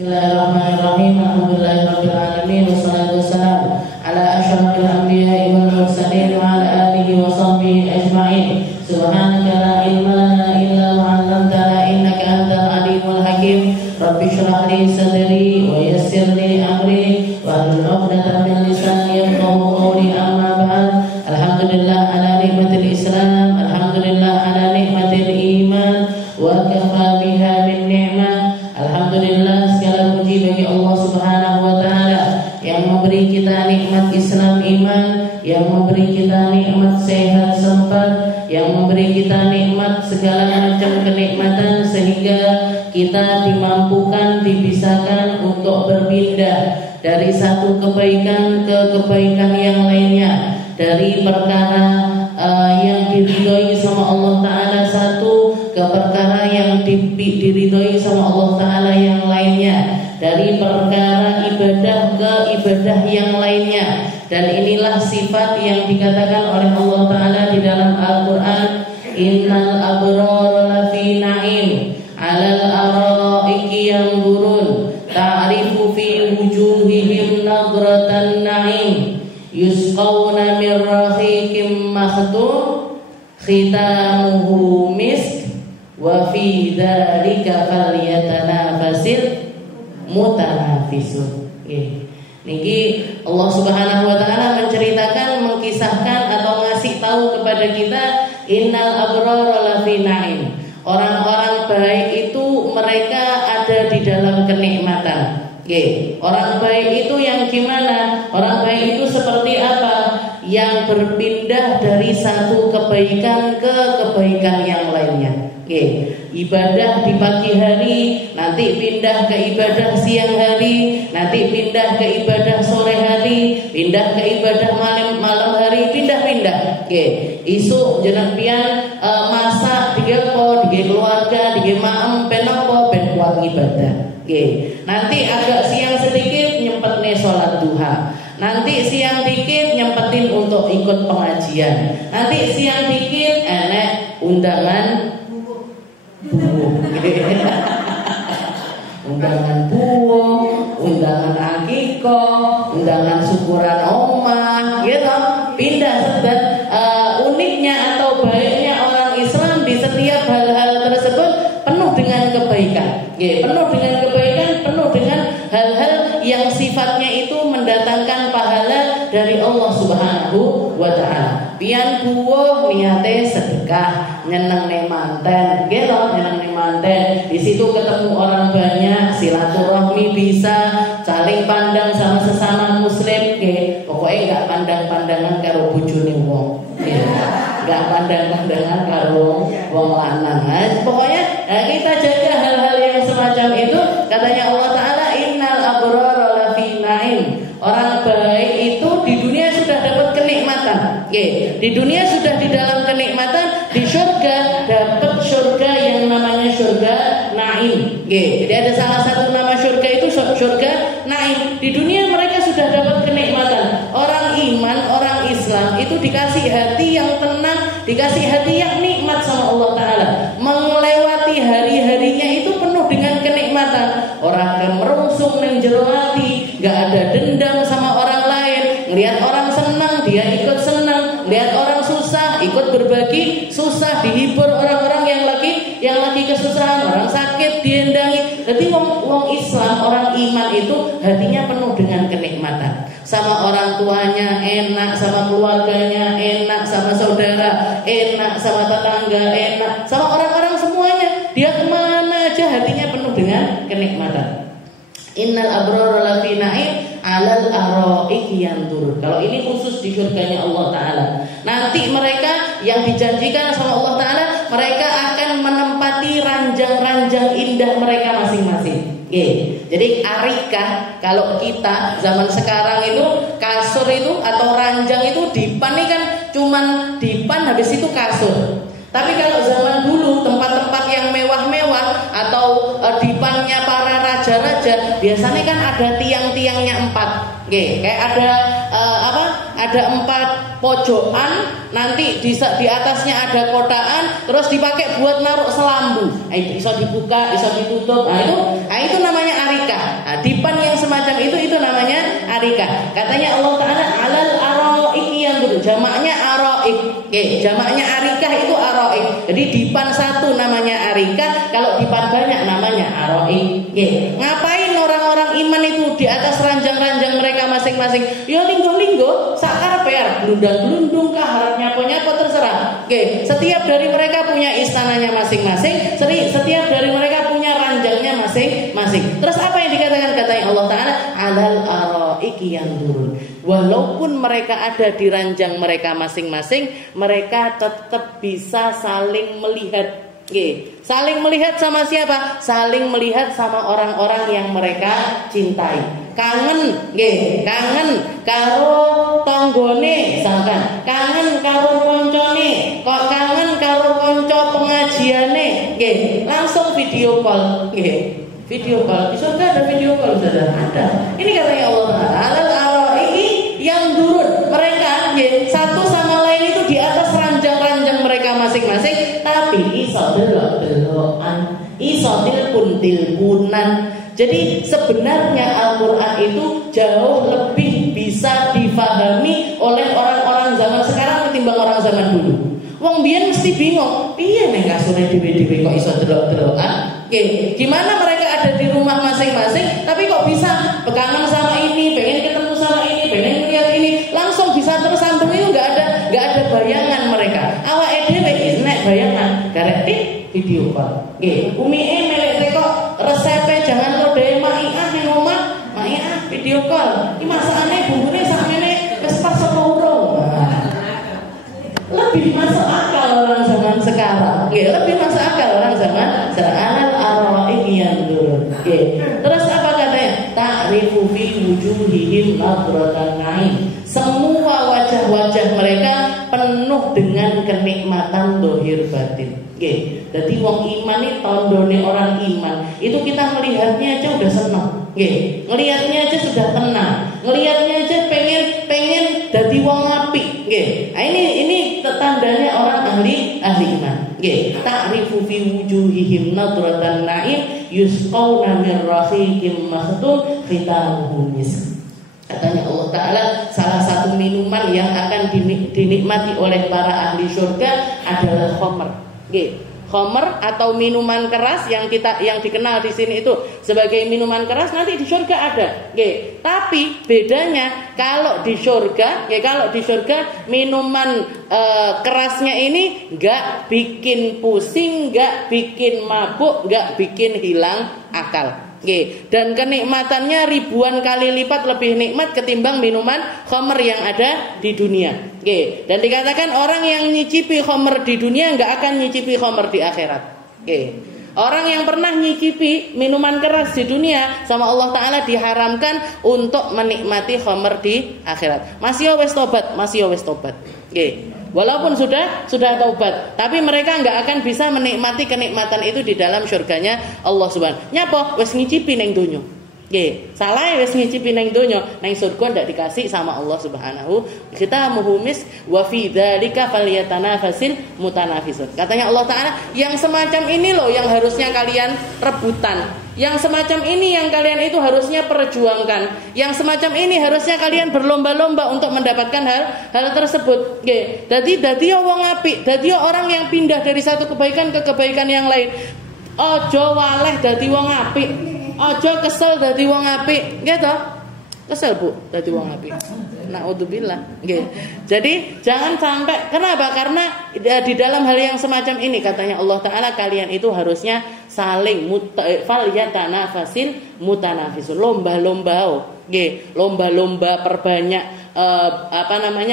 Bismillahirrahmanirrahim. Alhamdulillahirabbil alamin wassalatu wassalamu ala asyrafil anbiya'i wal mursalin wa ala alihi wa sahbihi ajma'in. Subhanaka la ilma lana illa ma 'allamtana innaka antal alimul hakim. Rabbi shrah li sadri wa yassir li amri wahlul 'uqdatam min lisani yafqahu qawli. Amma ba'd. Alhamdulillah ala nikmatil Islam, alhamdulillah ala nikmatil iman wa kafa biha min ni'mah. Alhamdulillah, segala puji bagi Allah Subhanahu wa taala yang memberi kita nikmat Islam iman, yang memberi kita nikmat sehat sempat, yang memberi kita nikmat segala macam kenikmatan sehingga kita dimampukan, dibisakan untuk berpindah dari satu kebaikan ke kebaikan yang lainnya, dari perkara yang diridhoi sama Allah taala satu ke perkara yang diridhoi sama Allah taala yang lainnya, dari perkara ibadah ke ibadah yang lainnya. Dan inilah sifat yang dikatakan oleh Allah taala di dalam Al-Qur'an, innal abrara lafi na'im 'alal araiki yanzurun ta'rifu fi wujuhihim nadratan na'im yusqawna min rahiqim makhtum khitamuhu misk wa fi dzalika falyatanafasil mutanafisun. Niki Allah Subhanahu wa taala menceritakan, mengkisahkan atau ngasih tahu kepada kita, innal abrara lafi na'im. Orang-orang baik itu mereka ada di dalam kenikmatan. Orang baik itu yang gimana? Orang baik itu seperti apa? Yang berpindah dari satu kebaikan ke kebaikan yang lainnya. Ibadah di pagi hari, nanti pindah ke ibadah siang hari, nanti pindah ke ibadah sore hari, pindah ke ibadah malam hari, pindah-pindah. Isu jeneng pian masak digepo, dige keluarga, dige maem penopo ben kuat ibadah. Nanti agak siang sedikit nyempetne sholat duha. Nanti siang dikit nyempetin untuk ikut pengajian. Nanti siang dikit enek undangan undangan buah, undangan akikoh, undangan syukuran omah, gitu. Pindah. Dan uniknya atau baiknya orang Islam di setiap hal-hal tersebut penuh dengan kebaikan. Penuh dengan kebaikan, penuh dengan hal-hal yang sifatnya itu mendatangkan pahala dari Allah Subhanahu wa taala. Pian buah niate sedekah, nyeneng manten, nyeneng manten. Di situ ketemu orang banyak, silaturahmi bisa, saling pandang sama sesama muslim. Pokoknya enggak pandang-pandangan karo bojone wong. Enggak pandang-pandangan karo wong lanang. Pokoknya kita jaga hal-hal yang semacam itu. Katanya Allah taala, innal abrara lafi na'im. Orang baik itu di dunia sudah dapat kenikmatan. Di dunia sudah di dalam kenikmatan, di surga dapat surga yang namanya surga Naim. Jadi ada salah satu nama surga itu surga Naim. Di dunia mereka sudah dapat kenikmatan. Orang iman, orang Islam itu dikasih hati yang tenang, dikasih hati yang nikmat sama Allah taala. Melewati hari-harinya itu penuh dengan kenikmatan. Orang kemerungsung ning jero ati, enggak ada dendam sama orang lain. Ngelihat orang senang, dia ikut senang. Lihat orang susah, ikut berbagi susah, dihibur orang-orang yang lagi kesusahan, orang sakit diendangi. Jadi wong Islam, orang iman itu hatinya penuh dengan kenikmatan. Sama orang tuanya enak, sama keluarganya enak, sama saudara enak, sama tetangga enak, sama orang-orang semuanya. Dia kemana aja hatinya penuh dengan kenikmatan. Innal abrara lafi na'im 'alal araiki yanzurun. Kalau ini khusus di surganya Allah taala. Nanti mereka yang dijanjikan sama Allah taala, mereka akan menempati ranjang-ranjang indah mereka masing-masing. Jadi arikah, kalau kita zaman sekarang itu kasur itu atau ranjang itu dipan ini kan cuman dipan habis itu kasur. Tapi kalau zaman dulu tempat-tempat yang mewah-mewah atau dipannya para raja-raja, biasanya kan ada tiang-tiangnya 4. Kayak ada ada 4 pojokan, nanti di atasnya ada kotaan, terus dipakai buat naruh selambu. Bisa dibuka, bisa ditutup. Nah itu namanya arikah. Nah, dipan yang semacam itu namanya arikah. Katanya Allah Ta'ala alal araiki yang dulu, jamaknya araik. Jamaknya arikah itu araik. Jadi dipan satu namanya arikah, kalau dipan banyak namanya araik. Ngapain orang-orang iman itu di atas ranjang-ranjang mereka masing-masing? Ya linggo-linggo, sakarepe glundang-glundung kah, harap nyapo-nyapo terserah. Setiap dari mereka punya istananya masing-masing, setiap dari mereka punya ranjangnya masing-masing. Terus apa yang dikatakan? Katanya Allah Ta'ala alal araiki yang turun. Walaupun mereka ada di ranjang mereka masing-masing, mereka tetap bisa saling melihat. Saling melihat sama siapa? Saling melihat sama orang-orang yang mereka cintai. Kangen, kangen karo tonggone, misalkan kangen karo koncone, kok kangen karo konco pengajiane, langsung video call, video call. Di surga ada video call, sudah ada. Ini katanya Allah Ta'ala ini yang turun mereka, satu sama lain itu di atas ranjang-ranjang mereka masing-masing, tapi iso delok-delokan, iso tilpun-tilpunan. Jadi sebenarnya Al-Quran itu jauh lebih bisa difahami oleh orang-orang zaman sekarang ketimbang orang zaman dulu. Wong biyen mesti bingung, piye nek kasure dhewe-dhewe kok iso delok-delokan? Gimana mereka ada di rumah masing-masing tapi kok bisa kangen sama ini, pengen ketemu sama ini, pengen lihat ini, langsung bisa tersambung. Itu enggak ada bayangan mereka. Awake dhewe nek bayangan garek video call. Umike melek kok resepe jangan kode maiah ning omah, maiah video call. Iki masakane bumbune sakmene wis pas apa urung. Lebih masuk akal orang zaman sekarang. Lebih masuk akal orang zaman sekarang. Araiki yang turun. Terus apa katanya? Ta'rifu fi wujuhihim nadratan na'im. Semua wajah-wajah mereka penuh dengan kenikmatan dohir batin. Jadi wong iman ini tandone orang iman. Itu kita melihatnya aja udah senang. Ngelihatnya aja sudah tenang. Ngelihatnya aja pengen dadi wong apik. Nah, ini tandanya orang ahli iman. Ta'rifu fi wujuhihim nadratan na'im yusqawna min rahiqim makhtum khitamuhu misk. Katanya Allah Ta'ala salah satu minuman yang akan dinikmati oleh para ahli surga adalah khamr. Khamr atau minuman keras yang dikenal di sini itu sebagai minuman keras, nanti di surga ada. Tapi bedanya kalau di surga minuman kerasnya ini nggak bikin pusing, nggak bikin mabuk, nggak bikin hilang akal. Dan kenikmatannya ribuan kali lipat lebih nikmat ketimbang minuman khamr yang ada di dunia. Dan dikatakan orang yang nyicipi khamr di dunia nggak akan nyicipi khamr di akhirat. Orang yang pernah nyicipi minuman keras di dunia sama Allah Ta'ala diharamkan untuk menikmati khamr di akhirat. Masih wis tobat. Walaupun sudah taubat, tapi mereka nggak akan bisa menikmati kenikmatan itu di dalam surganya Allah Subhanahu. Nyapa wis ngicipi ning donya. Salah wis ngicipi ning donya, ning surga ndak dikasih sama Allah Subhanahu. Kita muhumis wa fi dzalika falyatanafasil mutanafisun. Katanya Allah Ta'ala, yang semacam ini loh yang harusnya kalian rebutan. Yang semacam ini yang kalian itu harusnya perjuangkan. Yang semacam ini harusnya kalian berlomba-lomba untuk mendapatkan hal tersebut. Dadi wong apik, dadi orang yang pindah dari satu kebaikan ke kebaikan yang lain. Ojo waleh dadi wong apik. Ojo kesel dadi wong apik. Nggih to? Kesel Bu dadi wong apik. Naudzubillah. Jadi jangan sampai. Kenapa? Karena di dalam hal yang semacam ini katanya Allah Ta'ala kalian itu harusnya saling falyatanafasil mutanafisun, lomba-lomba perbanyak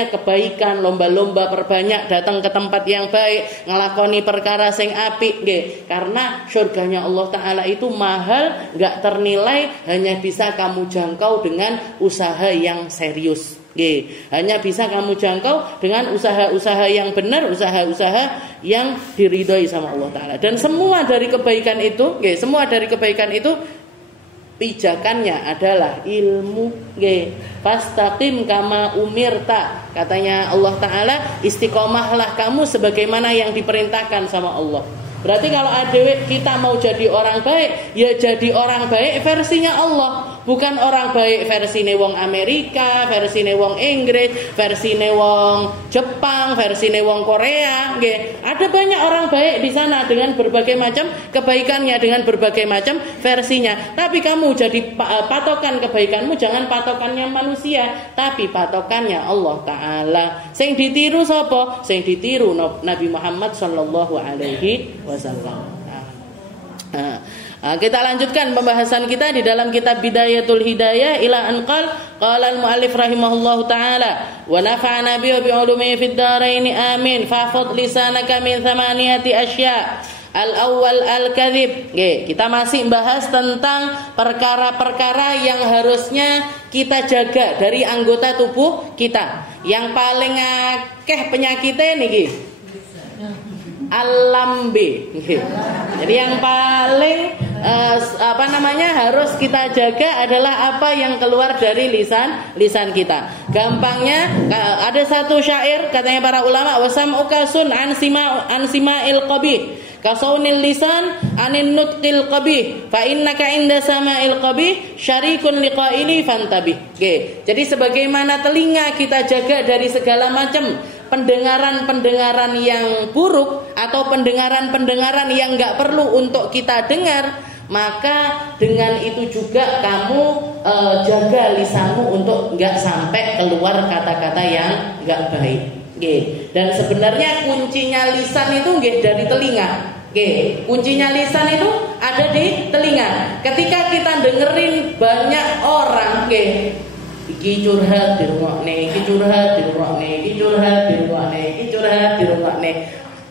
kebaikan, lomba-lomba perbanyak datang ke tempat yang baik, ngelakoni perkara sing apik karena surganya Allah Ta'ala itu mahal, gak ternilai, hanya bisa kamu jangkau dengan usaha yang serius. Hanya bisa kamu jangkau dengan usaha-usaha yang benar, usaha-usaha yang diridhoi sama Allah Ta'ala. Dan semua dari kebaikan itu pijakannya adalah ilmu. Fastaqim kama umirta. Katanya Allah Ta'ala, istiqomahlah kamu sebagaimana yang diperintahkan sama Allah. Berarti kalau kita mau jadi orang baik, ya jadi orang baik versinya Allah, bukan orang baik versine wong Amerika, versine wong Inggris, versine wong Jepang, versine wong Korea, nggih. Ada banyak orang baik di sana dengan berbagai macam kebaikannya, dengan berbagai macam versinya. Tapi kamu jadi patokan kebaikanmu jangan patokannya manusia, tapi patokannya Allah Ta'ala. Sing ditiru sapa? Sing ditiru Nabi Muhammad sallallahu alaihi wasallam. Kita lanjutkan pembahasan kita di dalam kitab Bidayatul Hidayah ila anqal qala al-muallif rahimahullahu taala wa nafa'ana bi ulumihi fid dharain amin fa'khudh lisanaka min thamaniyati asya. Al-awwal al-kadhib. Kita masih bahas tentang perkara-perkara yang harusnya kita jaga dari anggota tubuh kita. Yang paling akeh penyakitnya niki alambe. Jadi yang paling harus kita jaga adalah apa yang keluar dari lisan kita. Gampangnya ada satu syair katanya para ulama, wasam'uka sun an sima'il qabih kasaunil lisan anin nutqil qabih fa innaka inda sama'il qabih syarikun liqaili fantabih. Jadi sebagaimana telinga kita jaga dari segala macam pendengaran-pendengaran yang buruk atau pendengaran-pendengaran yang enggak perlu untuk kita dengar, maka dengan itu juga kamu jaga lisanmu untuk enggak sampai keluar kata-kata yang enggak baik. Dan sebenarnya kuncinya lisan itu dari telinga. Kuncinya lisan itu ada di telinga. Ketika kita dengerin banyak orang, iki curhat di rumahne, iki curhat di rumahne, iki curhat di rumahne, iki curhat di rumahne.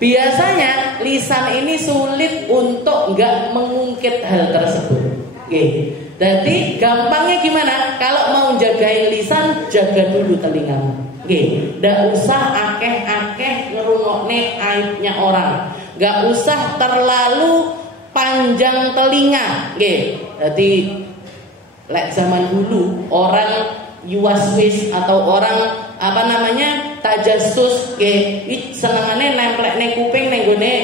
Biasanya lisan ini sulit untuk enggak mengungkit hal tersebut. Jadi gampangnya gimana? Kalau mau jagain lisan, jaga dulu telingamu. Nggak usah akeh-akeh ngerungokne aibnya orang. Nggak usah terlalu panjang telinga. Jadi lek zaman dulu orang yuwaswis atau orang tajasus senengane nemplekne kuping ning gone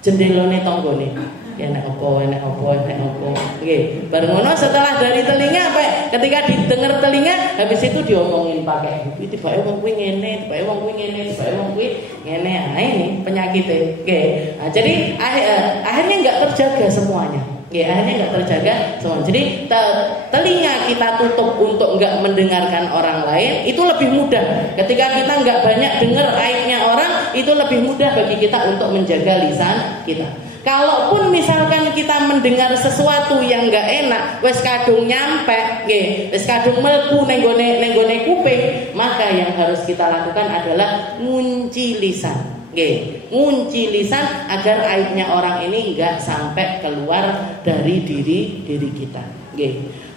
jendelane tanggane. Enak apa. Baru ngono setelah dari telinga ketika didengar telinga, habis itu diomongin pakai iki tibake wong kuwi ngene, tibake wong kuwi ngene, tibake wong kuwi ngene. Ini penyakitnya. Jadi akhirnya enggak terjaga semuanya. Akhirnya enggak terjaga semua. Jadi telinga kita tutup untuk enggak mendengarkan orang lain, itu lebih mudah. Ketika kita enggak banyak dengar aibnya orang, itu lebih mudah bagi kita untuk menjaga lisan kita. Kalaupun misalkan kita mendengar sesuatu yang enggak enak, wis kadung nyampe, wis kadung mlebu ning gone kuping, maka yang harus kita lakukan adalah ngunci lisan. Ngunci lisan agar aibnya orang ini enggak sampai keluar dari diri kita.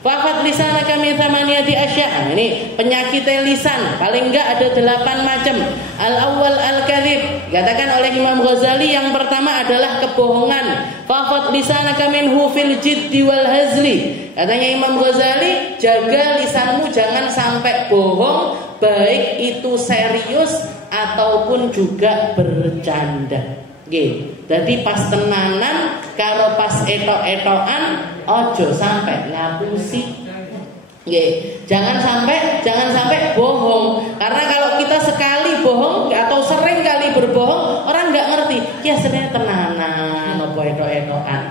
Faqad lisanaka min thamaniyati asya'. Ini penyakit lisan, paling enggak ada 8 macam. Al-awwal al-kadhib. Katakan oleh Imam Ghazali yang pertama adalah kebohongan. Faqad lisanaka minhu fil jiddi wal hazli. Katanya Imam Ghazali, jaga lisanmu jangan sampai bohong, baik itu serius ataupun juga bercanda. Jadi pas tenanan karo pas etok-etokan ojo sampai ngapusi. Jangan sampai bohong. Karena kalau kita sekali bohong atau sering kali berbohong, orang nggak ngerti. Ya sebenarnya tenanan apa etok-etokan.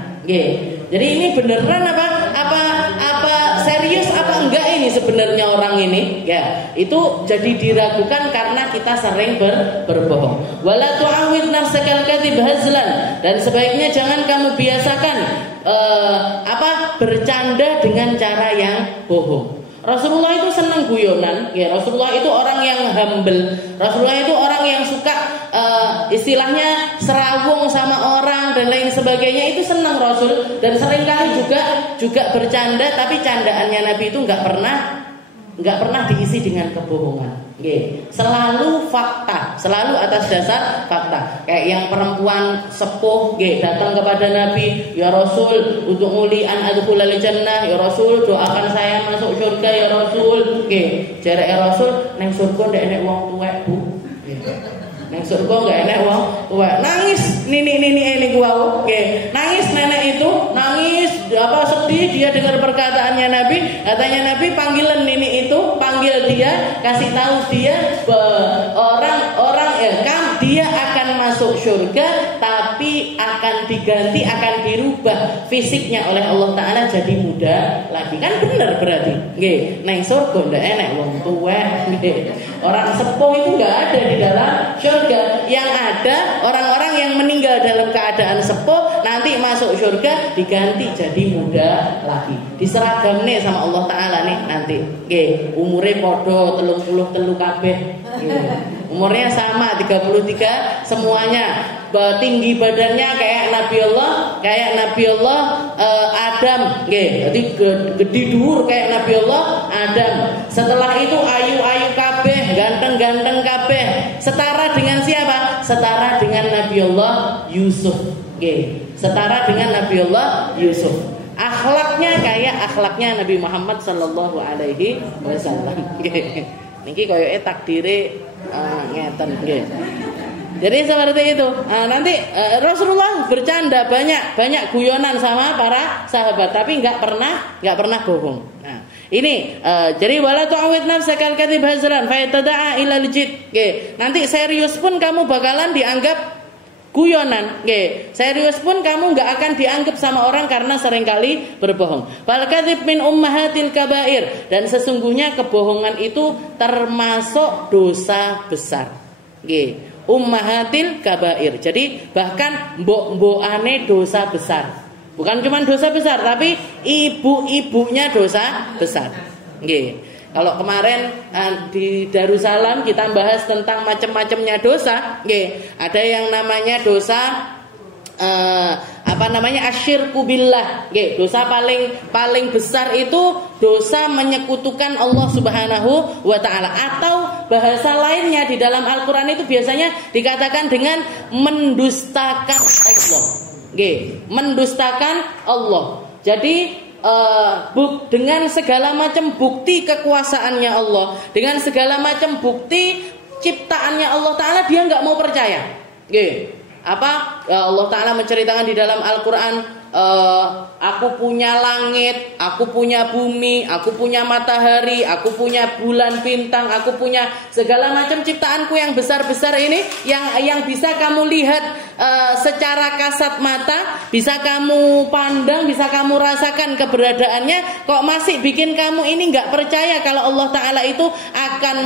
Jadi ini beneran apa serius apa enggak ini sebenarnya orang ini? Itu jadi diragukan karena kita sering berbohong. Wala tu'awid nafsakal kadhib hazlan. Dan sebaiknya jangan kamu biasakan bercanda dengan cara yang bohong. Rasulullah itu senang guyonan, Rasulullah itu orang yang humble. Rasulullah itu orang yang suka istilahnya serawung sama orang dan lain sebagainya, itu senang Rasul. Dan seringkali juga bercanda, tapi candaannya Nabi itu nggak pernah diisi dengan kebohongan. Selalu fakta, selalu atas dasar fakta. Kayak yang perempuan sepuh datang kepada Nabi, ya Rasul, untuk muli an adkhulal jannah, ya Rasul, doakan saya masuk surga ya Rasul. Jareke Rasul, neng surga ndak enek wong tuwek, Bu. Nang surga enggak enak wong tua. Nangis nini ini gua. Oke. Nangis nenek itu, nangis sedih dia dengar perkataannya Nabi. Katanya Nabi panggilan nini itu, panggil dia, kasih tahu dia orang-orang dia akan masuk surga tapi akan diganti, akan dirubah fisiknya oleh Allah Ta'ala jadi muda lagi. Kan bener berarti. Nggih, nang surga ndak enak wong tua. Orang sepuh itu nggak ada di dalam surga. Yang ada orang-orang yang meninggal dalam keadaan sepuh nanti masuk surga diganti jadi muda lagi. Diseragamne sama Allah Ta'ala nih nanti. Nggih, umure padha 33 kabeh. Umurnya sama 33 semuanya. Tinggi badannya kayak Nabi Allah Adam, nggih. Jadi gede dhuwur kayak Nabi Allah Adam. Setelah itu ayu-ayu kabeh, ganteng-ganteng kabeh. Setara dengan siapa? Setara dengan Nabi Allah Yusuf, nggih. Setara dengan Nabi Allah Yusuf. Akhlaknya kayak akhlaknya Nabi Muhammad sallallahu alaihi wasallam. Niki koyoke takdire ngeten nggih. Jadi seperti itu. Nanti Rasulullah bercanda banyak guyonan sama para sahabat, tapi nggak pernah bohong. Nah, ini jadi wala tu'awid nafsakal kadhib hazran fa yatada'a ila al-jid. Nanti serius pun kamu bakalan dianggap guyonan, serius pun kamu nggak akan dianggap sama orang karena seringkali berbohong. Fal kadzib min ummahatil kabair, dan sesungguhnya kebohongan itu termasuk dosa besar. Ummahatil kabair. Jadi bahkan mbok-mbokane dosa besar. Bukan cuma dosa besar, tapi ibu-ibunya dosa besar. Kalau kemarin di Darussalam kita bahas tentang macam-macamnya dosa, ada yang namanya dosa asyirku billah. Dosa paling besar itu dosa menyekutukan Allah Subhanahu wa taala, atau bahasa lainnya di dalam Al-Qur'an itu biasanya dikatakan dengan mendustakan Allah. Mendustakan Allah. Jadi dengan segala macam bukti kekuasaannya Allah, dengan segala macam bukti ciptaannya Allah Ta'ala, dia nggak mau percaya. Allah Ta'ala menceritakan di dalam Al-Quran, aku punya langit, aku punya bumi, aku punya matahari, aku punya bulan bintang, aku punya segala macam ciptaanku yang besar-besar ini, yang bisa kamu lihat secara kasat mata, bisa kamu pandang, bisa kamu rasakan keberadaannya. Kok masih bikin kamu ini nggak percaya kalau Allah Ta'ala itu akan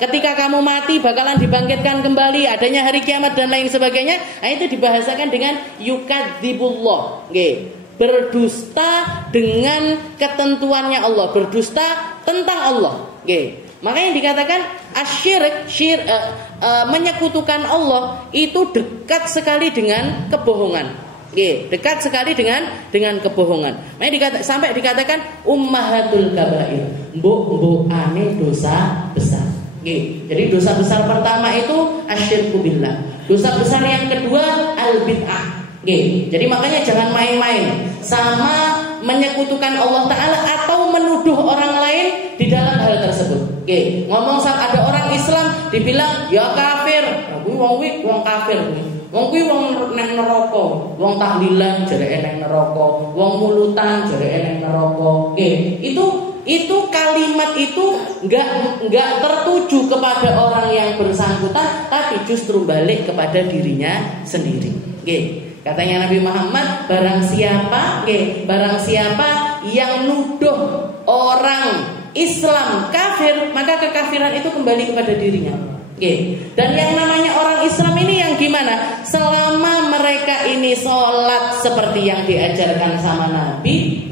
ketika kamu mati bakalan dibangkitkan kembali, adanya hari kiamat dan lain sebagainya. Nah, itu dibahasakan dengan yukadzibullah, berdusta dengan ketentuannya Allah, berdusta tentang Allah. Makanya dikatakan asyirik, menyekutukan Allah itu dekat sekali dengan kebohongan. Dekat sekali dengan kebohongan. Makanya sampai dikatakan ummahatul kabair, mbok-mbokane dosa besar. Jadi dosa besar pertama itu asyirku billah. Dosa besar yang kedua al-bid'ah. Jadi makanya jangan main-main sama menyekutukan Allah Ta'ala atau menuduh orang lain di dalam hal tersebut. Ngomong saat ada orang Islam dibilang ya kafir, wong kafir, wong kuwi wong nang neraka, wong tahlilan jereke nang neraka, wong mulutan jereke nang neraka. Itu kalimat itu enggak tertuju kepada orang yang bersangkutan, tapi justru balik kepada dirinya sendiri. Katanya Nabi Muhammad, barang siapa yang nuduh orang Islam kafir, maka kekafiran itu kembali kepada dirinya. Dan yang namanya orang Islam ini yang gimana? Selama mereka ini sholat seperti yang diajarkan sama Nabi,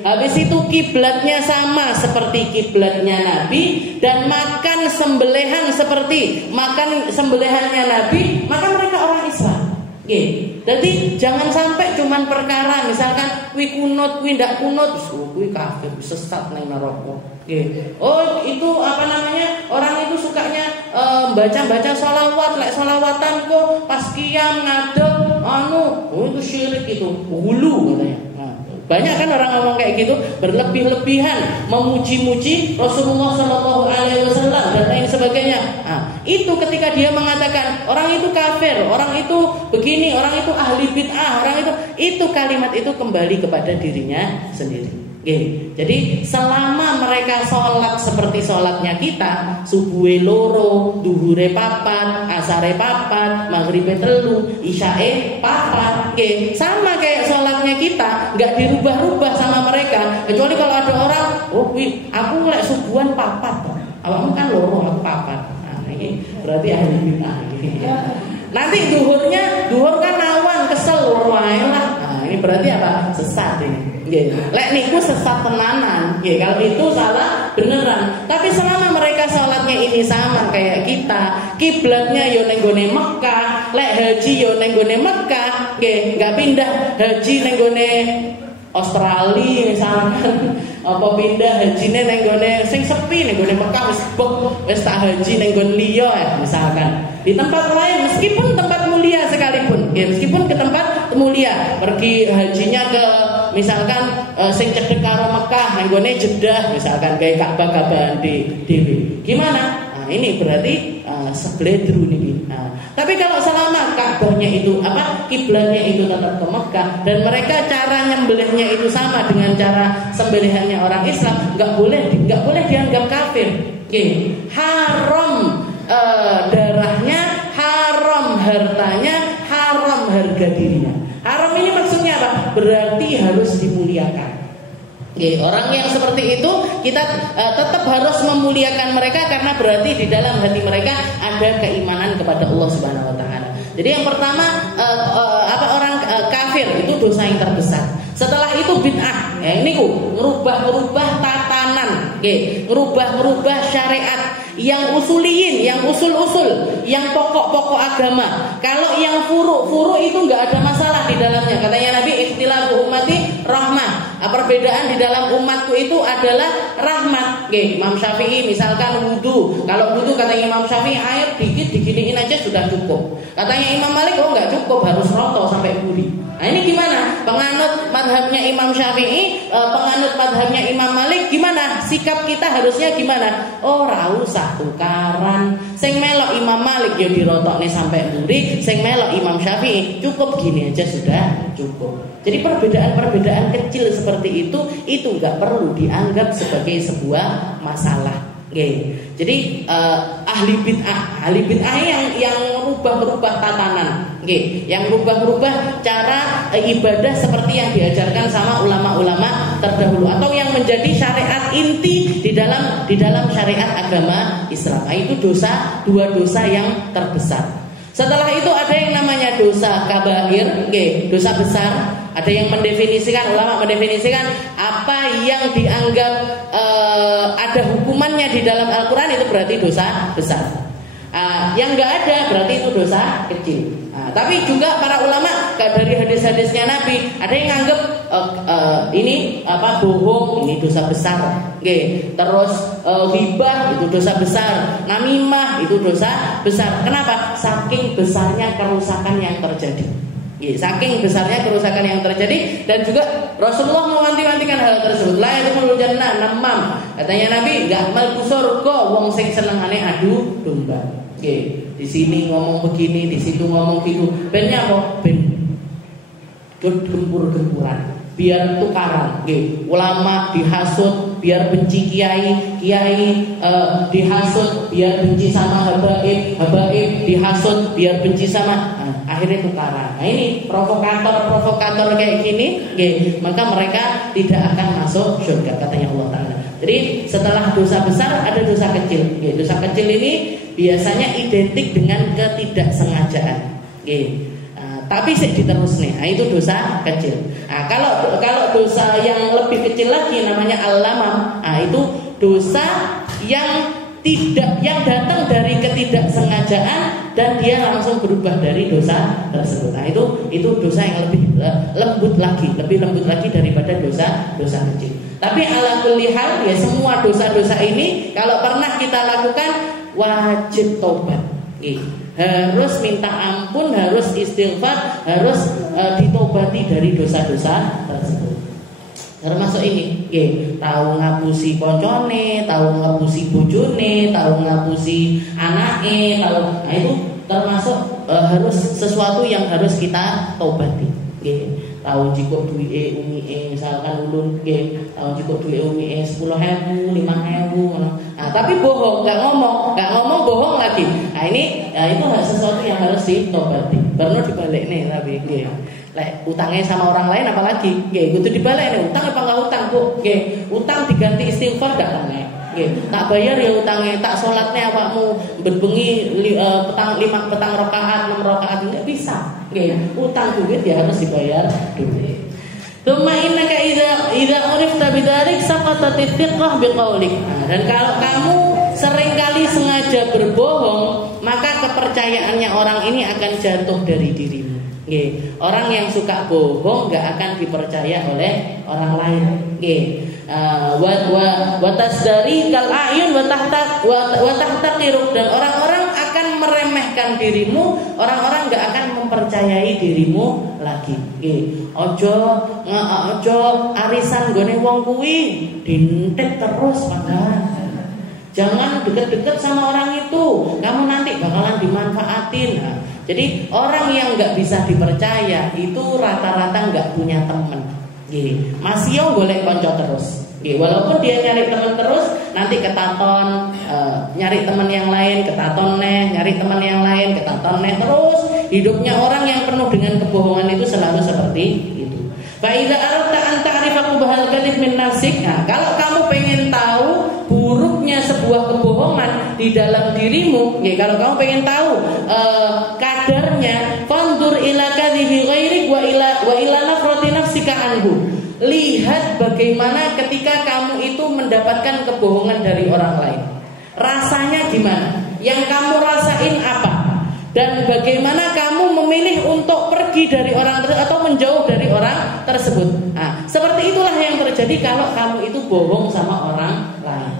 habis itu kiblatnya sama seperti kiblatnya Nabi, dan makan sembelihan seperti makan sembelihannya Nabi, maka mereka orang Islam. Jadi jangan sampai cuman perkara misalkan kuwi kunut, kuwi ndak kunut, kuwi kafir, sesat nang neraka. Oh, itu orang itu sukanya baca sholawat, lek sholawatan kok pas qiyam ngadeg itu syirik, itu hulu katanya. Banyak kan orang ngomong kayak gitu, berlebih-lebihan memuji-muji Rasulullah Shallallahu Alaihi Wasallam dan lain sebagainya. Itu ketika dia mengatakan orang itu kafir, orang itu begini, orang itu ahli bid'ah, orang itu kalimat itu kembali kepada dirinya sendiri. Jadi selama mereka sholat seperti sholatnya kita, subuhe loro, duhure papat, asare papat, maghribe telu, isyae papat, sama kayak sholatnya kita, nggak dirubah-rubah sama mereka. Kecuali kalau ada orang, aku lek subuhan papat, awakmu kan loro, aku papat. Ini berarti ahli bid'ah. Nanti duhur kan awan, kesel loro ae lah. Ini berarti apa? Sesat ini. Lek niku sesat tenanan. Kalau itu salah beneran. Tapi selama mereka sholatnya ini sama kayak kita, kiblatnya yo ning gone Mekah, lek haji yo ning gone Mekah, nggak pindah haji ning gone Australia misalkan, apa pindah hajine ning gone sing sepi ning gone Mekah wis tak haji ning gone liya misalkan. Di tempat lain meskipun tempat mulia sekalipun, meskipun ke tempat mulia, pergi hajinya ke misalkan sing cedhek karo Mekah ning gone Jeddah misalkan kayak Ka'bah dhewe. Gimana? Ini berarti sebledru niki. Tapi kalau selama Ka'bahnya itu kiblatnya itu tetap ke Mekah dan mereka cara nyembelihnya itu sama dengan cara sembelihannya orang Islam, nggak boleh dianggap kafir. Haram darahnya, haram hartanya, haram harga dirinya. Haram ini maksudnya apa? Berarti harus dimuliakan. Orang yang seperti itu kita tetap harus memuliakan mereka karena berarti di dalam hati mereka ada keimanan kepada Allah Subhanahu wa taala. Jadi yang pertama orang kafir itu dosa yang terbesar. Setelah itu bid'ah. Ini ngerubah tatanan, ngerubah syariat. Yang usuliyin, yang usul-usul, yang pokok-pokok agama. Kalau yang furu' itu nggak ada masalah di dalamnya. Katanya Nabi, ikhtilafu ummati rahmah. Perbedaan di dalam umatku itu adalah rahmat. Imam Syafi'i misalkan wudu. Kalau wudu katanya Imam Syafi'i air dikit diginiin aja sudah cukup. Katanya Imam Malik nggak cukup, harus roto sampai buri. Nah ini gimana? Penganut madhabnya Imam Syafi'i, penganut madhabnya Imam Malik, gimana? Sikap kita harusnya gimana? Ra usah tukaran. Sing melok Imam Malik ya dirotokne sampai buri, sing melok Imam Syafi'i cukup gini aja sudah cukup. Jadi perbedaan-perbedaan kecil seperti itu nggak perlu dianggap sebagai sebuah masalah. Jadi ahli bid'ah yang rubah tatanan, yang rubah cara ibadah seperti yang diajarkan sama ulama-ulama terdahulu atau yang menjadi syariat inti di dalam syariat agama Islam. Itu dua dosa yang terbesar. Setelah itu ada yang namanya dosa kabair, dosa besar. Ada yang ulama mendefinisikan apa yang dianggap ada hukumannya di dalam Al-Quran itu berarti dosa besar. Yang enggak ada berarti itu dosa kecil. Tapi juga para ulama dari hadis-hadisnya Nabi ada yang anggap ini bohong ini dosa besar. Terus ghibah itu dosa besar, namimah itu dosa besar. Kenapa? Saking besarnya kerusakan yang terjadi. Saking besarnya kerusakan yang terjadi dan juga Rasulullah mewanti-wantikan hal tersebut. La yadkhulul jannah namam. Katanya Nabi, enggak mlebu surga wong sing senengane adu domba. Di sini ngomong begini, di situ ngomong gitu. Bennya apa? Ben gempur-gempuran. Biar tukaran. Ulama dihasut biar benci kiai dihasut biar benci sama habaib dihasut biar benci sama akhirnya tukaran. Nah ini provokator kayak gini, maka mereka tidak akan masuk surga katanya Allah Ta'ala. Jadi setelah dosa besar ada dosa kecil. Dosa kecil ini biasanya identik dengan ketidaksengajaan. Tapi diterus nih, itu dosa kecil. Kalau dosa yang lebih kecil lagi namanya al-lamam. Itu dosa yang datang dari ketidaksengajaan dan dia langsung berubah dari dosa tersebut. Itu dosa yang lebih lembut lagi daripada dosa kecil. Tapi ala kulli hal ya semua dosa-dosa ini kalau pernah kita lakukan wajib tobat. Harus minta ampun, harus istighfar, harus ditobati dari dosa-dosa tersebut. Termasuk ini, tahu ngapusi koncone, tahu ngapusi bojone, tahu ngapusi anake, nah itu termasuk harus sesuatu yang harus kita tobati. Tahu jikok duwike umike misalkan ulun tahu jikok duwike umike 10.000, 5.000 ngono. Nah, tapi bohong, enggak ngomong bohong lagi. Nah, ini itu sesuatu yang harus ditobati. Perlu dibalekne tapi nggih. Lek utangnya sama orang lain apalagi kudu dibalekne. Utang apa enggak utang, Bu? Utang diganti istighfar gak kena. Tak bayar ya utangnya, tak sholatnya awakmu benbengi petang rakaat 6 rakaat enggak bisa. Utang duit ya harus dibayar dulu. Tsumma innaka idza urifta bidzalik saqatat thiqah biqaulik. Dan kalau kamu seringkali sengaja berbohong, maka kepercayaannya orang ini akan jatuh dari dirimu. Orang yang suka bohong gak akan dipercaya oleh orang lain. Wa tasdari kal ayun wa tahtaqiruk, dan orang-orang akan meremehkan dirimu, orang-orang gak akan mempercayai dirimu lagi. Ojo arisan gone wong kuwi dintek terus padahal. Jangan deket-deket sama orang itu, kamu nanti bakalan dimanfaatin. Nah, jadi orang yang nggak bisa dipercaya itu rata-rata nggak punya temen. Masih yo golek konco terus. Walaupun dia nyari teman terus, nanti ketaton, nyari teman yang lain, ketaton neh, nyari teman yang lain, ketaton neh, terus hidupnya orang yang penuh dengan kebohongan itu selalu seperti itu. Fa idza aradta an ta'rifa qubhal kadhib min nafsik. Nah, kalau kamu pengen tahu buruknya sebuah kebohongan di dalam dirimu, kalau kamu pengen tahu kadarnya, fandur ila kadhibi ghairik wa ila nafrati nafsika anhu. Lihat bagaimana ketika kamu itu mendapatkan kebohongan dari orang lain. Rasanya gimana? Yang kamu rasain apa? Dan bagaimana kamu memilih untuk pergi dari orang tersebut atau menjauh dari orang tersebut. Nah, seperti itulah yang terjadi kalau kamu itu bohong sama orang lain.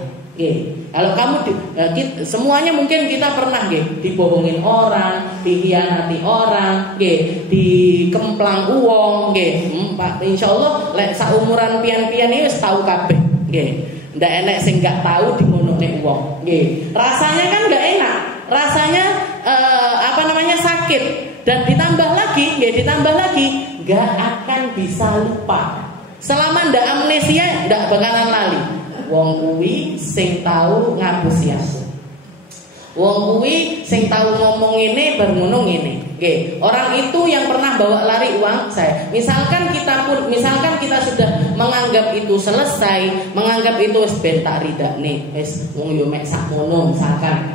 Kalau kamu semuanya mungkin kita pernah dibohongin orang, dikhianati orang, dikemplang uang, Pak. Insyaallah lek saumuran pian-pian ini wis tahu kabeh, ndak enek sing gak tahu dimonokne uang. Rasanya kan gak enak, rasanya sakit, dan ditambah lagi gak akan bisa lupa. Selama ndak amnesia ndak bakalan lali. Wong kuwi sing tahu ngapusi aku. Wong kuwi sing tahu ngomong ini bar ngono ngene. Orang itu yang pernah bawa lari uang saya. Misalkan kita sudah menganggap itu selesai, menganggap itu wis ben tak ridakne, wis wong yo mek sakmono misalkan.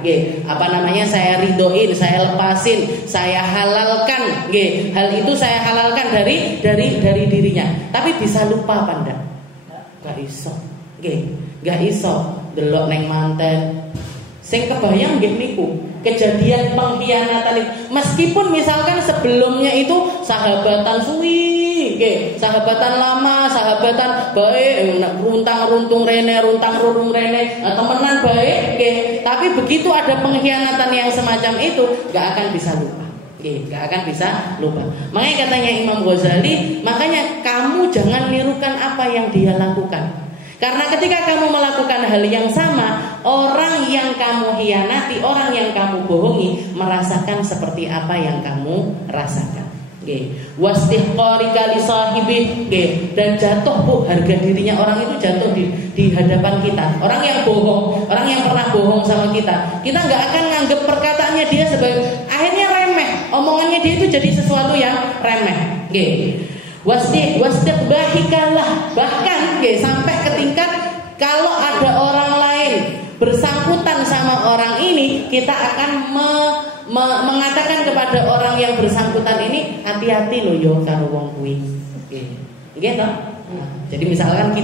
Saya ridoin, saya lepasin, saya halalkan. Hal itu saya halalkan dari dirinya. Tapi bisa lupa apa ndak? Gak iso. Gak iso delok neng manten. Sing kebayang nggih niku kejadian pengkhianatan itu. Meskipun misalkan sebelumnya itu sahabatan suwi, sahabatan lama, sahabatan baik, runtang-runtung rene, runtang-runtung rene, temenan baik, tapi begitu ada pengkhianatan yang semacam itu, gak akan bisa lupa. Gak akan bisa lupa. Makanya katanya Imam Ghazali, makanya kamu jangan nirukan apa yang dia lakukan. Karena ketika kamu melakukan hal yang sama, orang yang kamu hianati, orang yang kamu bohongi merasakan seperti apa yang kamu rasakan. Wastihqarika li sahibih, dan jatuh harga dirinya orang itu jatuh di hadapan kita. Orang yang bohong, orang yang pernah bohong sama kita nggak akan nganggap perkataannya dia sebagai akhirnya remeh. Omongannya dia itu jadi sesuatu yang remeh. Wastiqbahikalah, bahkan sampai ke tingkat kalau ada orang lain bersangkutan sama orang ini, kita akan mengatakan kepada orang yang bersangkutan ini, hati-hati loh yo karo wong kuwi. Gitu. Jadi misalkan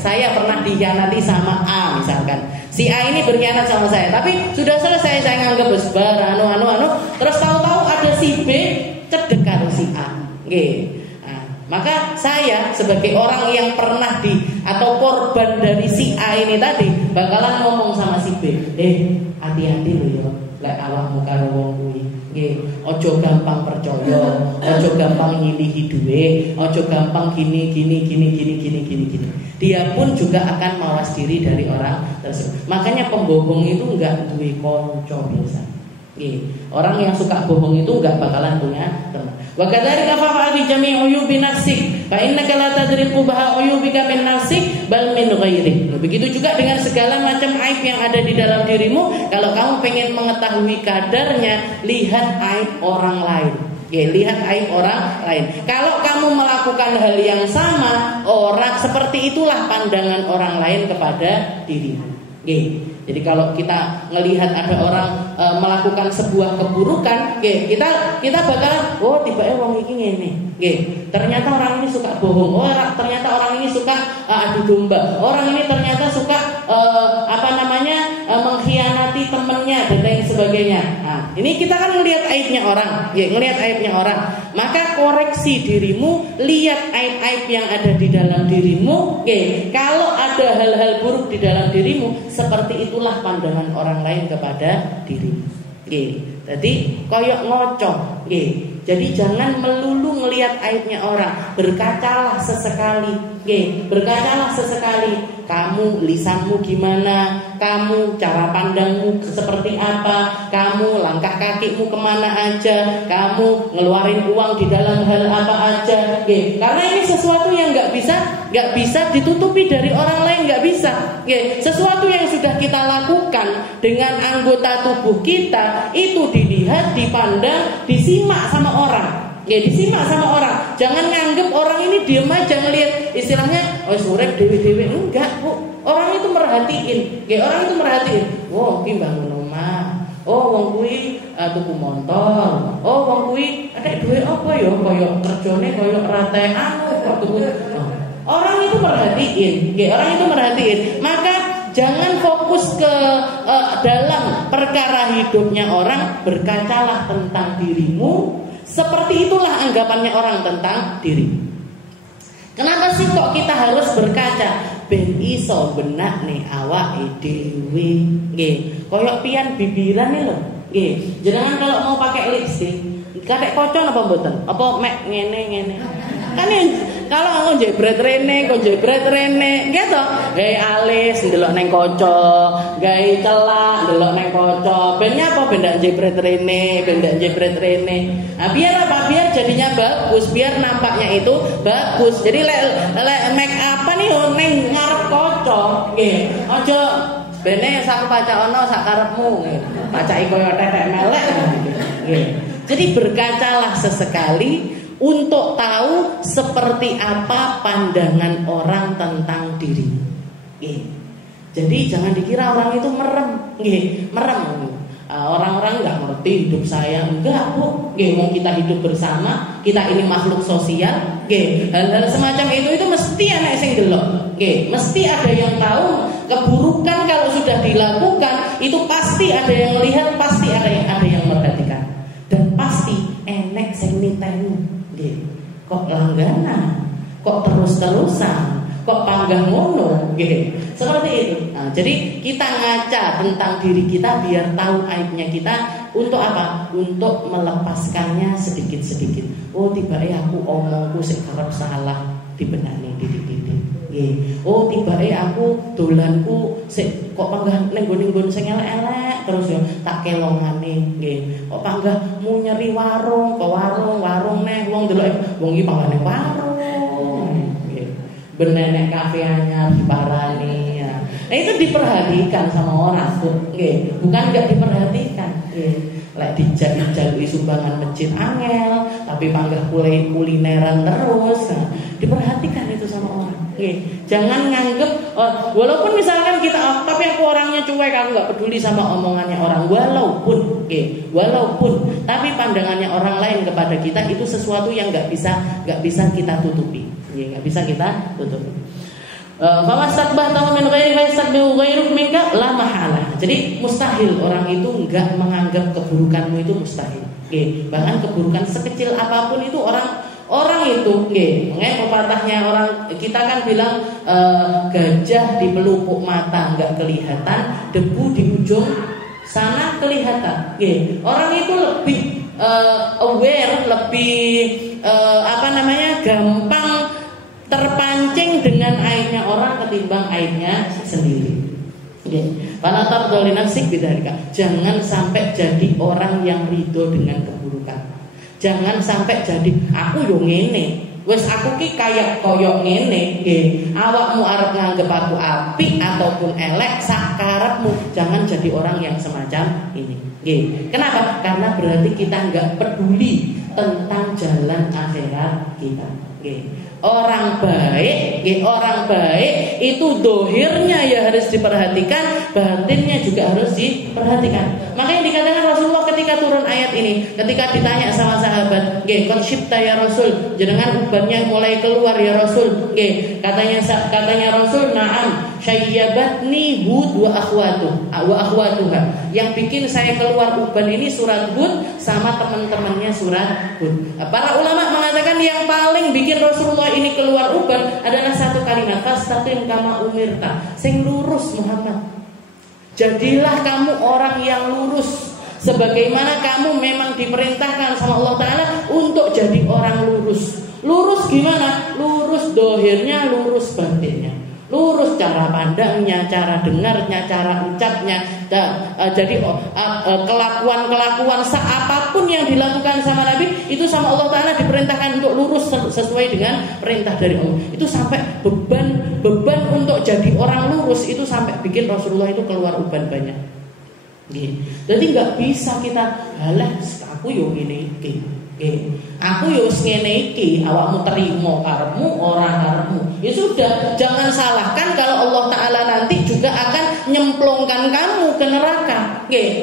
saya pernah dikhianati sama A misalkan. Si A ini berkhianat sama saya, tapi sudah selesai saya nganggap besbar anu, terus tahu-tahu ada si B cedek karo si A. Maka saya sebagai orang yang pernah atau korban dari si A ini tadi bakalan ngomong sama si B, hati-hati loh ya. lek awakmu karo wong kuwi. Nggih, aja gampang percaya, aja gampang nyilihi duwe, aja gampang gini. Dia pun juga akan mawas diri dari orang tersebut. Makanya pembohong itu enggak duwe kanca biasa. Orang yang suka bohong itu enggak bakalan punya teman. Wa kadzalika fa'al bi jami'i uyubi nafsik fa innaka la tadri qubaha uyubika min nafsik bal min ghairik. Begitu juga dengan segala macam aib yang ada di dalam dirimu. Kalau kamu pengen mengetahui kadarnya, lihat aib orang lain. Lihat aib orang lain. Kalau kamu melakukan hal yang sama, orang seperti itulah pandangan orang lain kepada dirimu. Jadi kalau kita melihat ada orang melakukan sebuah keburukan, kita bakalan tiba-tiba wong iki ngene. Ternyata orang ini suka bohong. Ternyata orang ini suka adu domba. Orang ini ternyata suka mengkhianati temannya dan lain sebagainya. Nah, ini kita kan melihat aibnya orang, melihat aibnya orang. Maka koreksi dirimu, lihat aib-aib yang ada di dalam dirimu. Kalau ada hal-hal buruk di dalam dirimu, seperti itulah pandangan orang lain kepada dirimu. Jadi koyok ngocok. Jadi jangan melulu ngelihat aibnya orang. Berkacalah sesekali. Berkacalah sesekali. Kamu lisanmu gimana? Kamu cara pandangmu seperti apa? Kamu langkah kakimu kemana aja? Kamu ngeluarin uang di dalam hal apa aja? Karena ini sesuatu yang nggak bisa ditutupi dari orang lain, nggak bisa. Sesuatu yang sudah kita lakukan dengan anggota tubuh kita itu dilihat, dipandang, disimak sama orang. Disimak sama orang. Jangan nganggep orang ini diem aja ngelihat, istilahnya surek dewe-dewe. Enggak, Bu. Orang itu merhatiin. Orang itu merhatiin. Ki bangun rumah. Wong kuwi tuku motor. Wong kuwi ada duit apa ya? Kaya kerjane kaya ratean kok tuku. Orang itu merhatiin. Orang itu merhatiin. Maka jangan fokus ke dalam perkara hidupnya orang. Berkacalah tentang dirimu. Seperti itulah anggapannya orang tentang diri. Kenapa sih kok kita harus berkaca? Ben iso benak nih awake dhewe. Koyok pian bibiran nih lho. Jangan kalau mau pakai lipstik, katek kocon apa mboten? Apa mek ngene. Kan kalau aku jebret rene, kok jebret rene, gitu. Gawe alis ndelok neng kaca, gawe celak ndelok neng kaca. Ben nyapa ben ndak jebret rene, ben ndak jebret rene. Nah, biar apa? Biar jadinya bagus, biar nampaknya itu bagus. Jadi lek make up nih neng ngarep kaca, nggih. Aja bene sak paca ono sak karepmu, nggih. Pacaki koyo tetek melek. Nggih. Jadi berkacalah sesekali untuk tahu seperti apa pandangan orang tentang diri. Jadi jangan dikira orang itu merem. Merem. Orang-orang nggak ngerti hidup saya. Enggak, Bu. Mau kita hidup bersama, kita ini makhluk sosial. Hal-hal semacam itu mesti anak sing delok. Mesti ada yang tahu keburukan kalau sudah dilakukan itu pasti ada yang lihat, pasti ada yang memperhatikan. Dan pasti enek sing niteni. Kok langganan, kok terus-terusan, kok panggah ngono, seperti itu. Nah, jadi kita ngaca tentang diri kita biar tahu aibnya kita. Untuk apa? Untuk melepaskannya sedikit-sedikit. Tiba-tiba aku omongku sik karep salah dibenani diri-diri. Tiba-tiba aku dolanku sik kok panggah ning nggon sing elek-elek terus ya tak kelongane. Kok panggah mu nyeri warung neh wong delok wong iki panggah ning warung. Benenek kafe anyar diparani. Nah, itu diperhatikan sama orang, bukan enggak diperhatikan. Lek dijak-jalui sumbangan masjid angel, tapi panggah kulineran terus. Nah, diperhatikan itu sama orang. Jangan nganggep walaupun misalkan kita tapi aku orangnya cuek, aku nggak peduli sama omongannya orang, walaupun tapi pandangannya orang lain kepada kita itu sesuatu yang nggak bisa kita tutupi. Nggak bisa kita tutupi. Famastakbahtahu min ghairi faistakbihu ghairuk minka la mahalah. Jadi mustahil orang itu enggak menganggap keburukanmu itu mustahil. Bahkan keburukan sekecil apapun itu orang itu pepatahnya orang kita kan bilang gajah di pelupuk mata enggak kelihatan, debu di ujung sana kelihatan. Orang itu lebih aware, lebih gampang terpancing dengan aibnya orang ketimbang aibnya sendiri. Fala tardoli nafsik bidzalika. Jangan sampai jadi orang yang ridho dengan keburukan. Jangan sampai jadi aku yo ngene. Wes aku ki kayak koyok ngene, awakmu arep nganggep aku apik ataupun elek sakarepmu. Jangan jadi orang yang semacam ini. Kenapa? Karena berarti kita enggak peduli tentang jalan akhirat kita. Orang baik itu dohirnya ya harus diperhatikan, batinnya juga harus diperhatikan. Makanya dikatakan Rasulullah ketika turun ayat ini, ketika ditanya sama sahabat, "Qad syibta ya Rasul, jenengan ubannya mulai keluar ya Rasul." Katanya Rasul, "Na'am, syayyabatni Hud wa akhwatuha." Yang bikin saya keluar uban ini surat Hud sama teman-temannya surat Hud. Para ulama mengatakan yang paling bikin Rasulullah ini keluar uban adalah satu kalimat, fastaqim kama umirta. Sing lurus Muhammad. Jadilah kamu orang yang lurus, sebagaimana kamu memang diperintahkan sama Allah Ta'ala untuk jadi orang lurus. Lurus gimana? Lurus dohirnya, lurus batinnya. Lurus cara pandangnya, cara dengarnya, cara ucapnya. Jadi kelakuan-kelakuan apapun yang dilakukan sama Nabi itu sama Allah Ta'ala diperintahkan untuk lurus sesuai dengan perintah dari Allah. Itu sampai beban untuk jadi orang lurus itu sampai bikin Rasulullah itu keluar uban banyak. Jadi nggak bisa kita halah aku yo ngene iki. Aku yo wis ngene iki, awakmu terima karepmu ora karepmu. Ya sudah, jangan salahkan kalau Allah Ta'ala nanti juga akan nyemplungkan kamu ke neraka.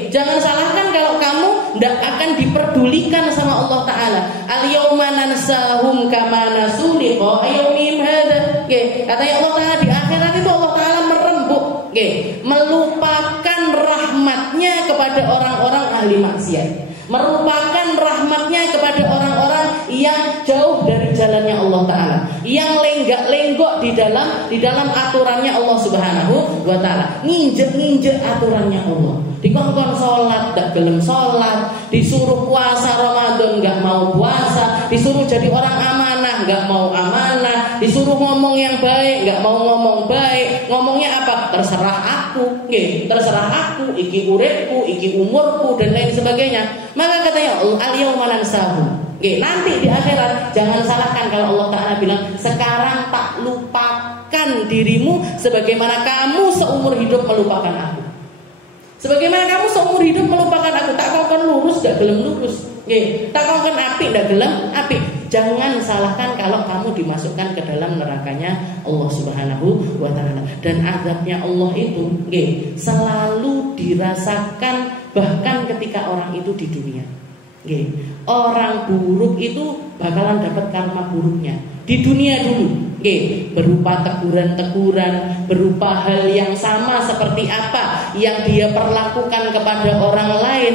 Jangan salahkan kalau kamu tidak akan diperdulikan sama Allah Ta'ala. Al-yawma nansahum kama nasu liqa yaumihim hadza. Katanya Allah Ta'ala di akhirat itu Allah Ta'ala merembuk, melupakan rahmatnya kepada orang-orang ahli maksiat, merupakan rahmatnya kepada orang-orang yang jauh dari jalannya Allah Ta'ala, yang lenggak-lenggok di dalam aturannya Allah Subhanahu wa Ta'ala, nginjek-nginjek aturannya Allah. Dikongkon sholat gak gelem sholat, disuruh puasa Ramadan gak mau puasa, disuruh jadi orang amanah gak mau amanah, disuruh ngomong yang baik gak mau ngomong baik. Ngomongnya apa? Terserah aku, terserah aku, iki uripku, iki umurku dan lain sebagainya. Maka katanya al-yawma nansahum. Nanti di akhirat jangan salahkan kalau Allah Ta'ala bilang sekarang tak lupakan dirimu sebagaimana kamu seumur hidup melupakan aku. Sebagaimana kamu seumur hidup melupakan aku, tak kongkon lurus gak gelem lurus, tak kongkon apik gak gelem apik. Jangan salahkan kalau kamu dimasukkan ke dalam nerakanya Allah Subhanahu wa Ta'ala. Dan azabnya Allah itu selalu dirasakan bahkan ketika orang itu di dunia. Orang buruk itu bakalan dapat karma buruknya di dunia dulu, berupa teguran-teguran, berupa hal yang sama seperti apa yang dia perlakukan kepada orang lain.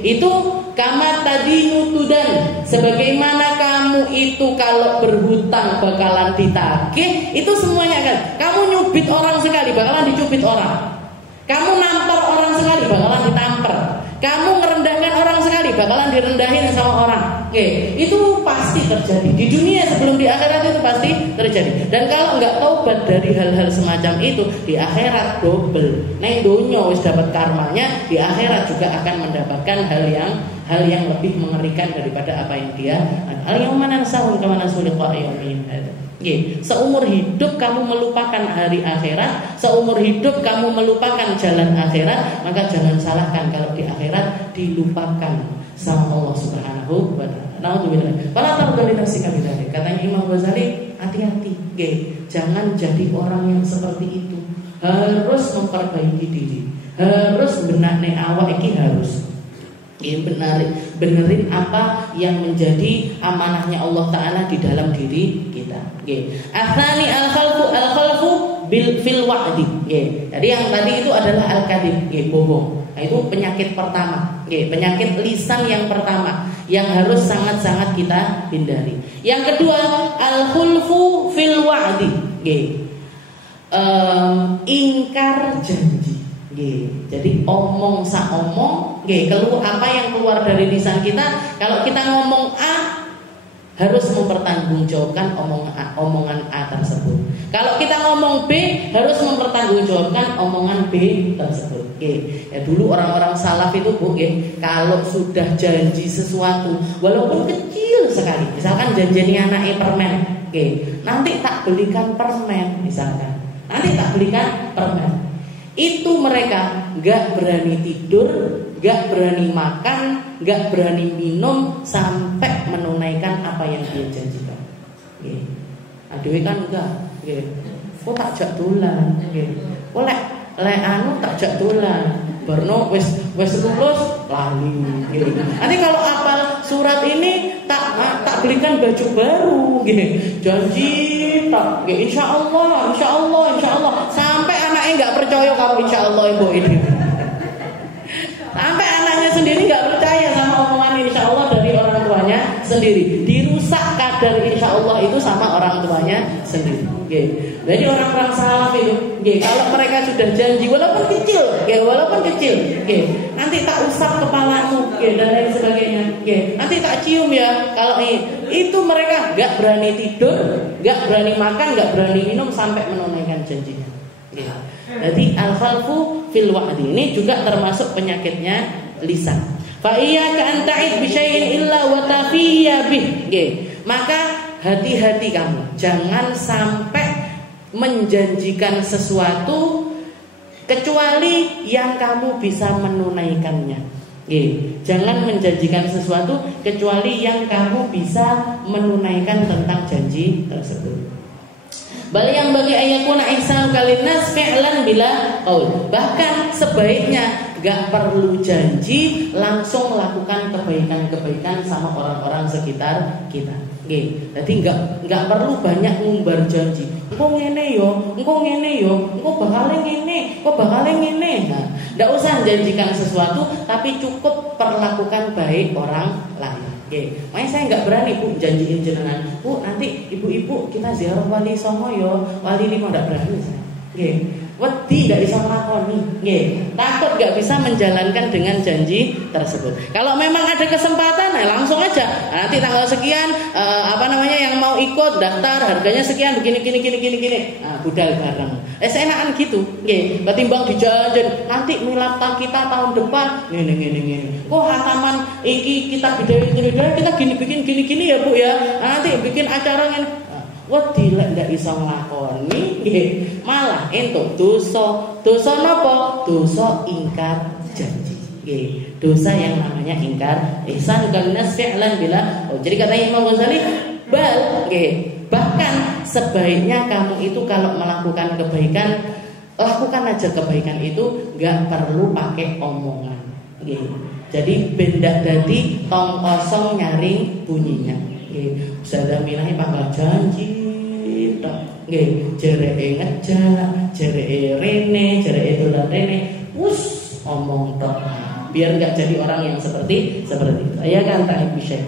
Itu kama tadinu tudan, sebagaimana kamu itu kalau berhutang bakalan ditagih, itu semuanya kan. Kamu nyubit orang sekali bakalan dicubit orang, kamu nampar orang sekali bakalan ditampar, kamu merendahkan orang sekali bakalan direndahin sama orang. Itu pasti terjadi di dunia sebelum di akhirat, itu pasti terjadi. Dan kalau nggak taubat dari hal-hal semacam itu, di akhirat double. Neng donya wis dapat karmanya, di akhirat juga akan mendapatkan hal yang lebih mengerikan daripada apa yang dia. Al-yawma nansahum kama nasu liqa yaumihim hadza. Seumur hidup kamu melupakan hari akhirat, seumur hidup kamu melupakan jalan akhirat, maka jangan salahkan kalau di akhirat dilupakan sama Allah Subhanahu wa Ta'ala. Naudzubillah. Fala tardoli nafsika bidzalik. Katanya Imam Ghazali, hati-hati, jangan jadi orang yang seperti itu. Harus memperbaiki diri, harus benakne awak iki harus. Benerin apa yang menjadi amanahnya Allah Ta'ala di dalam diri kita. Athani al-khalfu fil wa'di. Jadi yang tadi itu adalah al-kadhib, bohong. Nah, itu penyakit pertama, penyakit lisan yang pertama yang harus sangat-sangat kita hindari. Yang kedua, al-khulfu fil wa'di, ingkar janji. Jadi omong sak omong, apa yang keluar dari lisan kita. Kalau kita ngomong A, harus mempertanggungjawabkan omongan A tersebut. Kalau kita ngomong B, harus mempertanggungjawabkan omongan B tersebut. Ya dulu orang-orang salaf itu kalau sudah janji sesuatu, walaupun kecil sekali, misalkan janjinya anaknya permen, nanti tak belikan permen, misalkan, nanti tak belikan permen. Itu mereka gak berani tidur, gak berani makan, gak berani minum sampai menunaikan apa yang dia janjikan. Dewi kan enggak, kok tak jak dolan, kok lek anu tak jak dolan, berno wes lulus lali. Nanti kalau apal surat ini tak belikan baju baru, janji tak, insya Allah, sampai anaknya nggak percaya kalau insya Allah ibu ini, sampai anaknya sendiri nggak percaya sama omongan insya Allah dari orang tuanya sendiri, dirusak kadar insya Allah itu sama orang tuanya sendiri. Jadi orang-orang salaf itu, kalau mereka sudah janji walaupun kecil, nanti tak usap kepalamu, dan lain sebagainya, nanti tak cium ya. Kalau itu mereka nggak berani tidur, nggak berani makan, nggak berani minum sampai menunaikan janjinya. Jadi al-khalfu fil wa'di ini juga termasuk penyakitnya lisan. Fa iyyaka an ta'id bi syai'in illa wa tafiya bih. Maka hati-hati kamu, jangan sampai menjanjikan sesuatu kecuali yang kamu bisa menunaikannya. Jangan menjanjikan sesuatu kecuali yang kamu bisa menunaikan tentang janji tersebut. Bal yang bagi ayakuna ihsan kalinas fi'lan bila qaul. Bahkan sebaiknya gak perlu janji, langsung lakukan kebaikan-kebaikan sama orang-orang sekitar kita. Jadi gak perlu banyak ngumbar janji. Engko ngene yo, engko bakal ngene. Nah, ndak usah janjikan sesuatu, tapi cukup perlakukan baik orang lain. Makanya saya nggak berani Bu janjiin jenengan, Bu nanti ibu-ibu kita ziarah wali songo yo, wali lima nggak berani saya. Wedi nggak bisa melakoni, takut nggak bisa menjalankan dengan janji tersebut. Kalau memang ada kesempatan, langsung aja. Nanti tanggal sekian, yang mau ikut daftar harganya sekian, begini. Budal bareng. Seenakan gitu, ketimbang dijajan. Nanti milad kita tahun depan, gini. Kok hataman iki kita bidaya kita gini ya Bu ya. Nanti bikin acara ini. Wedi lek ndak iso nglakoni, malah entuk dosa. Dosa napa? Dosa ingkar janji. Dosa yang namanya ingkar ihsan kalinas fi'lan bila. Jadi kata Imam Ghazali, bahkan sebaiknya kamu itu kalau melakukan kebaikan, lakukan aja kebaikan itu, enggak perlu pakai omongan. Jadi benda dadi tong kosong nyaring bunyinya. Ustazah Minahi panggal janji tok. Jereke ngejak, jereke rene, jereke dolan rene. Omong tok. Biar enggak jadi orang yang seperti itu. Ya kan tak bisa.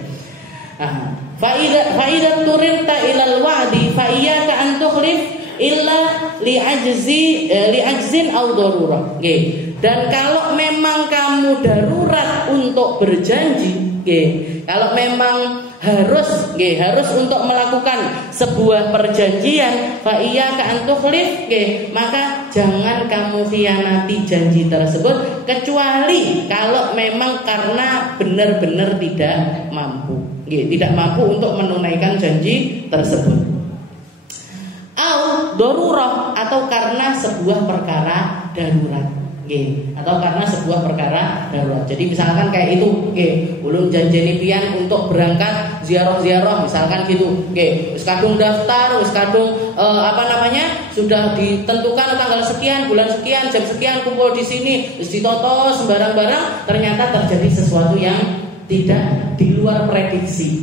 Fa idza turinta ilal wa'di fa iyyaka an tukhlif illa li'ajzin aw darurah. Dan kalau memang kamu darurat untuk berjanji, kalau memang harus untuk melakukan sebuah perjanjian, fa iyyaka an tukhlif, maka jangan kamu khianati janji tersebut kecuali kalau memang karena benar-benar tidak mampu untuk menunaikan janji tersebut. Au darurah, atau karena sebuah perkara darurat. Jadi misalkan kayak itu, ulun janjeni pian untuk berangkat ziarah misalkan gitu, wis kadung daftar, wis kadung sudah ditentukan tanggal sekian, bulan sekian, jam sekian kumpul di sini, wis ditoto sembarang-barang, ternyata terjadi sesuatu yang tidak di luar prediksi,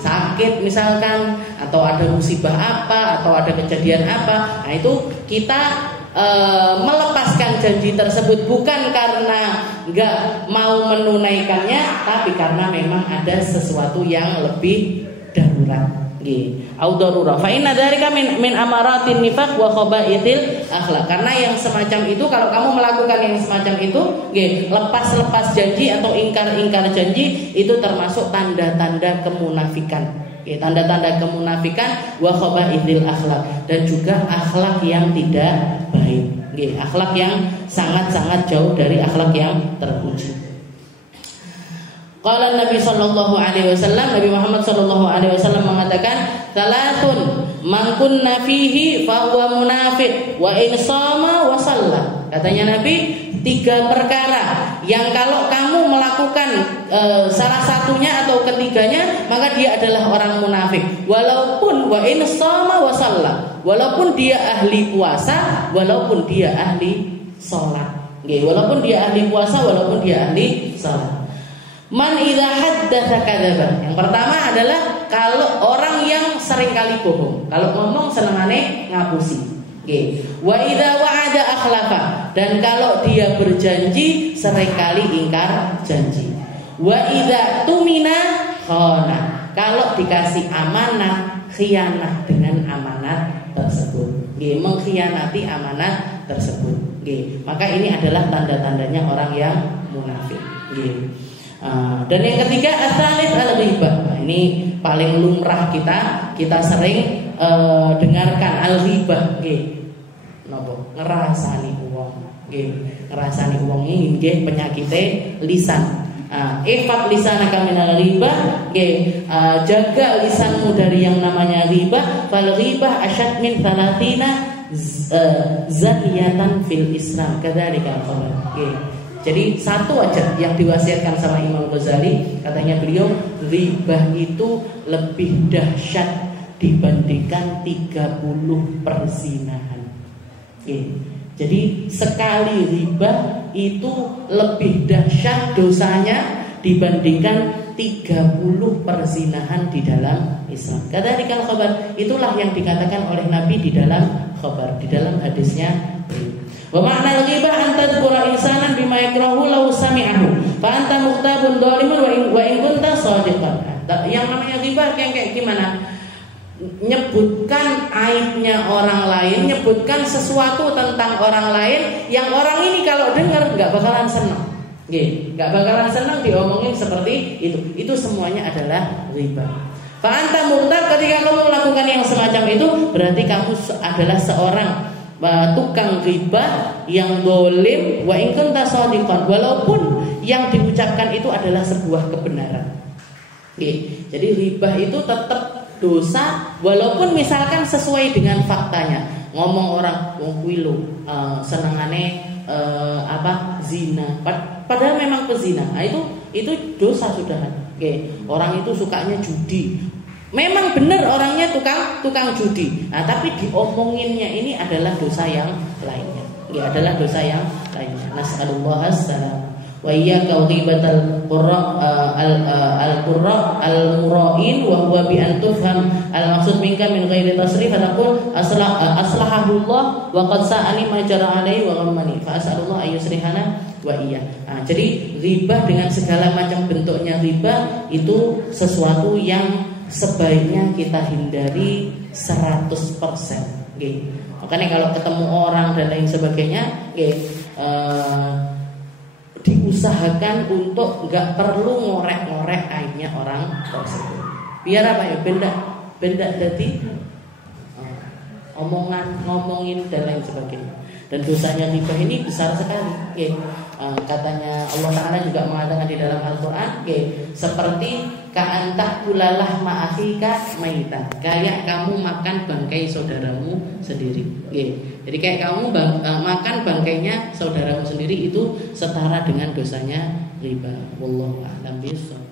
sakit misalkan, atau ada musibah apa, atau ada kejadian apa. Nah itu kita melepaskan janji tersebut bukan karena nggak mau menunaikannya, tapi karena memang ada sesuatu yang lebih darurat. Au darurah. Fa inna dzalika min amaratin nifaq wa khaba'ithil akhlaq. Karena yang semacam itu, kalau kamu melakukan yang semacam itu, lepas-lepas janji atau ingkar-ingkar janji, itu termasuk tanda-tanda kemunafikan. Tanda-tanda kemunafikan wa khaba'ithil akhlaq, dan juga akhlak yang tidak baik. Akhlak yang sangat-sangat jauh dari akhlak yang terpuji. Qala Nabi sallallahu alaihi wasallam, Nabi Muhammad sallallahu alaihi wasallam mengatakan, salatun man kunna fihi fa huwa munafiq wa in shama wa shalla. Katanya Nabi, 3 perkara yang kalau kamu melakukan salah satunya atau ketiganya, maka dia adalah orang munafik. Walaupun wa in shama wa shalla, walaupun dia ahli puasa, walaupun dia ahli salat. Walaupun dia ahli puasa, walaupun dia ahli salat. Man idza haddatsa kadzaba. Yang pertama adalah kalau orang yang sering kali bohong. Kalau ngomong senengane ngapusi. Wa idza wa'ada akhlafa. Dan kalau dia berjanji sering kali ingkar janji. Wa idza tumina khana. Kalau dikasih amanah, khianat dengan amanat tersebut. Mengkhianati amanat tersebut. Maka ini adalah tanda-tandanya orang yang munafik. Dan yang ketiga, as-salis al-ghibah. Ini paling lumrah kita sering dengarkan al-ghibah. Napa? Ngerasani wong. Ngerasani wong ini nggih penyakite lisan. Ihfad lisanaka minal ghibah. Jaga lisanmu dari yang namanya ghibah. Fal ghibah asyad min 30 zaniyatan fil Islam. Kadzalika al-khabar. Jadi satu aja yang diwasiatkan sama Imam Ghazali, katanya beliau, ghibah itu lebih dahsyat dibandingkan 30 perzinahan. Jadi sekali ghibah itu lebih dahsyat dosanya dibandingkan 30 perzinahan di dalam Islam. Kadzalika khabar, itulah yang dikatakan oleh Nabi di dalam khabar, di dalam hadisnya. Wa ma'na al-ghibah an tadhkura insanan bima yakrahu law sami'ahu fa anta muqtabun dhalimun wa in kunta shadiqan. Yang namanya ghibah kayak gimana? Nyebutkan aibnya orang lain, nyebutkan sesuatu tentang orang lain yang orang ini kalau dengar enggak bakalan senang. Enggak bakalan senang diomongin seperti itu. Itu semuanya adalah ghibah. Fa anta muqtab, ketika kamu melakukan yang semacam itu, berarti kamu adalah seorang tukang ghibah yang dolim wa in kunta shadiqan, walaupun yang diucapkan itu adalah sebuah kebenaran. Jadi ghibah itu tetap dosa walaupun misalkan sesuai dengan faktanya. Ngomong orang wong kuwi lho senengane zina, padahal memang pezina. Nah, itu dosa sudah kan. Orang itu sukanya judi. Memang benar orangnya tukang judi. Nah, tapi diomonginnya ini adalah dosa yang lainnya. Adalah dosa yang lainnya. Nas'alullah as-salam. Wa iyyaka ghibatal qurra al-qurra al-mura'in wa huwa bi an tufham al-maqsud minka min ghairi tasrif ataqul aslahahullah wa qad sa'ani ma jara alaihi wa ghammani fa as'alullah ayyusrihana wa iya. Nah, jadi ghibah dengan segala macam bentuknya ghibah itu sesuatu yang sebaiknya kita hindari 100%. Makanya kalau ketemu orang dan lain sebagainya, diusahakan untuk nggak perlu ngorek-ngorek aibnya orang tersebut. Biar apa ya? Benda jadi ngomongin dan lain sebagainya. Dan dosanya ghibah ini besar sekali. Katanya Allah Ta'ala juga mengatakan di dalam Al-Quran, seperti ka'antah kulalah ma'akhika maitan, kayak kamu makan bangkai saudaramu sendiri. Jadi kayak kamu makan bangkainya saudaramu sendiri, itu setara dengan dosanya ghibah. Wallahu a'lam bishawab.